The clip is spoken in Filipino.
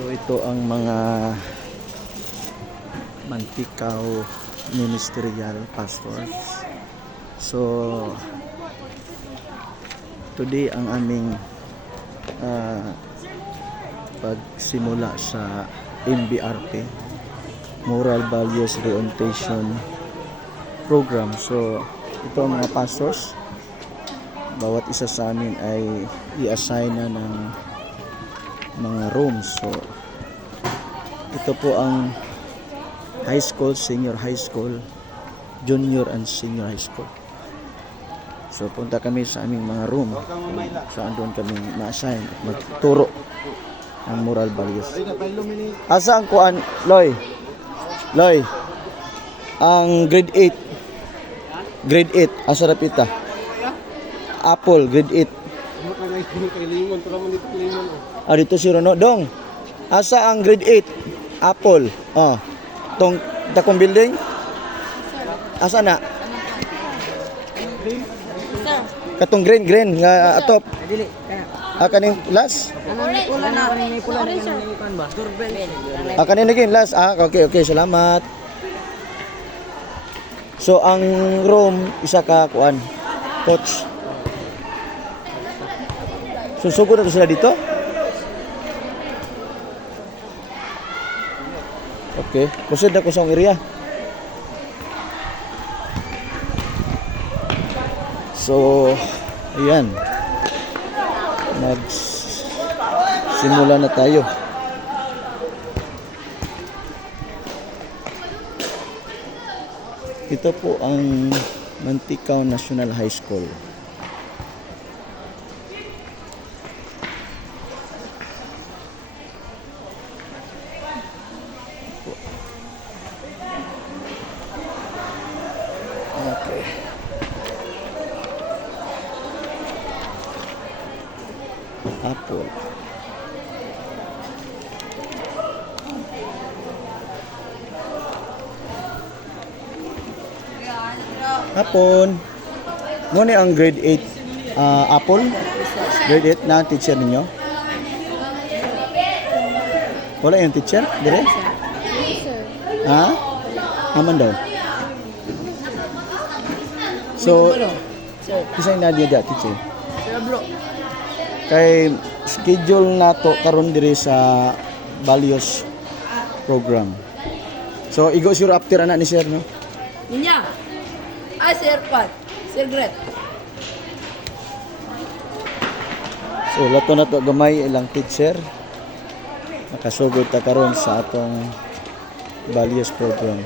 So ito ang mga Mantikaw ministerial pastors. So today ang aming pagsimula sa MBRP, Moral Values Reorientation Program. So ito ang mga pastors, bawat isa sa amin ay i-assign na ng mga rooms. So ito po ang high school, senior high school, junior and senior high school. So punta kami sa aming mga room, saan doon kami ma-assign at magturo ng moral values. Asa ang kuan, Loy? Loy, ang grade 8. Grade 8, asa rapita? Apple, grade 8. Dito si Rono. Dong, asa ang grade 8? Apple. Tong dakong building? Asa na? Katong green nga atop. Kaning last? Kaning naging last. Okay, salamat. So ang room isa ka kuan, coach. Susugod na sila dito? Okay, proceed na ko sa area. So, ayan. Magsimula na tayo. Ito po ang Mantikaw National High School. Okay. Apple. Hapon. Mo ni ang grade 8 Apple? Grade 8 na teacher ninyo? Wala yung teacher? Dire? Ha? Aman daw. So, isa na dia teacher. Kay schedule nato karon diri sa values program. So igo sure after ana ni sir, no? Ninya. Sir Pat. Sir Gret. So lato na to gamay ilang teacher. Nakasugod ta karon sa atong values program.